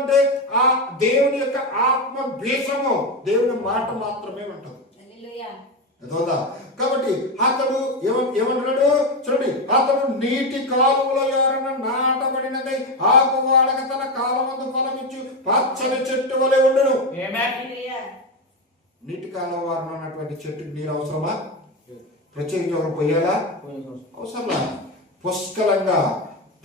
అంటే ఆ దేవుని యొక్క ఆత్మ బీజము దేవుని మాట మాత్రమే ఉంటుంది. కాబట్టి అతడు ఏమంటున్నాడు చూడండి, అతడు నీటి కాలువల యొరన నాటబడినది ఆకు వాడక తన కాలమందు ఫలమిచ్చు పచ్చని చెట్టు వలె ఉండును. నీటి కాలువ వారన ఉన్నటువంటి చెట్టుకి నీరు అవసరమా? ప్రత్యేకించి ఎవరు పోయాలా? అవసరంలా. పుష్కలంగా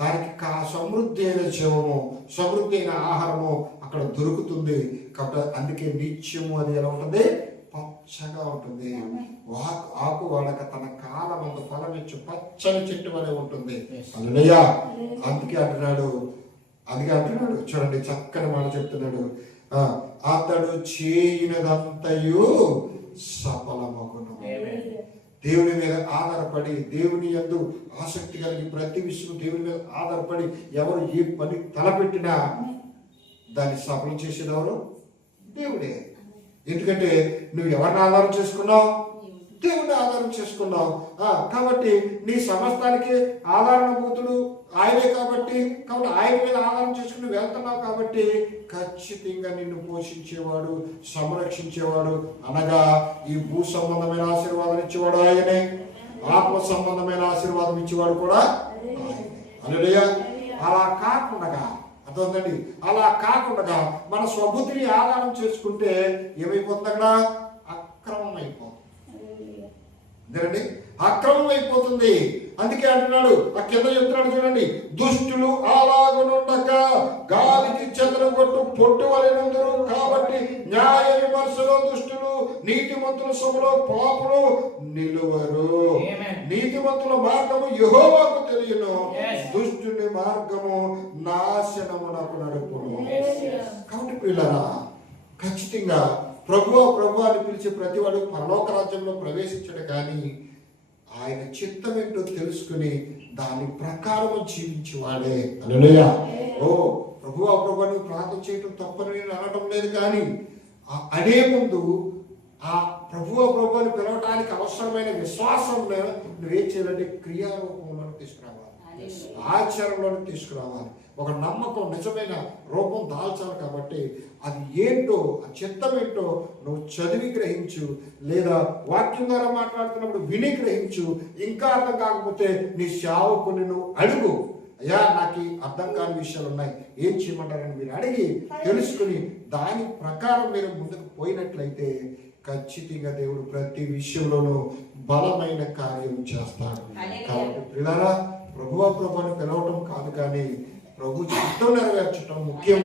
దానికి సమృద్ధి అయిన జీవము, సమృద్ధి అయిన ఆహారము అక్కడ దొరుకుతుంది. కాబట్టి అందుకే నిత్యము అది ఎలా ఉంటుంది? పచ్చగా ఉంటుంది. ఆకు వాడక తన కాలమందు ఫలమిచ్చు పచ్చని చెట్టు వలె ఉంటుంది. హల్లెలూయా. అందుకే అంటున్నాడు చూడండి, చక్కని మాట చెప్తున్నాడు, అతడు చేయనదంతయు సఫలమగును. దేవుని మీద ఆధారపడి, దేవుని యందు ఆసక్తి కలిగి ప్రతి విషయం దేవుని మీద ఆధారపడి ఎవరు ఏ పని తలపెట్టినా దాన్ని సఫలం చేసేది ఎవరు? దేవుడే. ఎందుకంటే నువ్వు ఎవరిని ఆధారం చేసుకున్నావు? దేవుడిని ఆధారం చేసుకున్నావు. కాబట్టి నీ సమస్తానికి ఆధారణభూతుడు ఆయనే. కాబట్టి ఆయన మీద ఆధారం చేసుకుని వెళ్తున్నావు. కాబట్టి ఖచ్చితంగా నిన్ను పోషించేవాడు, సంరక్షించేవాడు, అనగా ఈ భూ సంబంధమైన ఆశీర్వాదం ఇచ్చేవాడు ఆయనే, ఆత్మ సంబంధమైన ఆశీర్వాదం ఇచ్చేవాడు కూడా ఆయనే. హల్లెలూయా. అలా కాకుండా అర్థండి, అలా కాకుండా మన స్వబుద్ధిని ఆధారం చేసుకుంటే ఏమైపోతుంది? అక్కడ అక్రమం అయిపోతుంది. అంతేనండి, అక్రమం అయిపోతుంది. అందుకే అంటున్నాడు, ఆ కింద చెప్తున్నాడు చూడండి, దుష్టులు అలాగునుండక గాలికి చెదరగొట్టు పొట్టు వలెనుందురు. కాబట్టి న్యాయ విమర్శలో దుష్టులు, నీతిమంతుల సభలో పాపులు నిలువరు. నీతిమంతుల మార్గము యెహోవాకు తెలియను, దుష్టుని మార్గము నాశనమునకు నడుపును. కాబట్టి పిల్లరా, ఖచ్చితంగా ప్రభువా అని పిలిచే ప్రతివాడు పరలోక రాజ్యంలో ప్రవేశించడు. కానీ ఆయన చిత్తం ఏంటో తెలుసుకుని దాని ప్రకారం జీవించేవాడే. హల్లెలూయా. ప్రభువా నువ్వు ప్రార్థన చేయటం తప్పని నేను అనడం లేదు. కానీ అనే ముందు ఆ ప్రభువా అని పిలవటానికి అవసరమైన విశ్వాసం నువ్వేం చేయాలంటే క్రియారూపంలో తీసుకురావాలి, ఆచరణలో తీసుకురావాలి. ఒక నమ్మకం నిజమైన రూపం దాల్చాలి. కాబట్టి అది ఏంటో, ఆ చిత్తం ఏంటో నువ్వు చదివి గ్రహించు, లేదా వాక్యం ద్వారా మాట్లాడుతున్నప్పుడు విని గ్రహించు. ఇంకా అర్థం కాకపోతే నీ సేవకుని నువ్వు అడుగు, అయ్యా నాకు అర్థం కాని విషయాలు ఉన్నాయి, ఏం చేయమంటారని మీరు అడిగి తెలుసుకుని దాని ప్రకారం మీరు ముందుకు పోయినట్లయితే ఖచ్చితంగా దేవుడు ప్రతి విషయంలోనూ బలమైన కార్యం చేస్తాడు. కాబట్టి పిల్లరా, ప్రభువా అని పిలవటం కాదు, కానీ ప్రభు చిత్తం నెరవేర్చడం ముఖ్యం.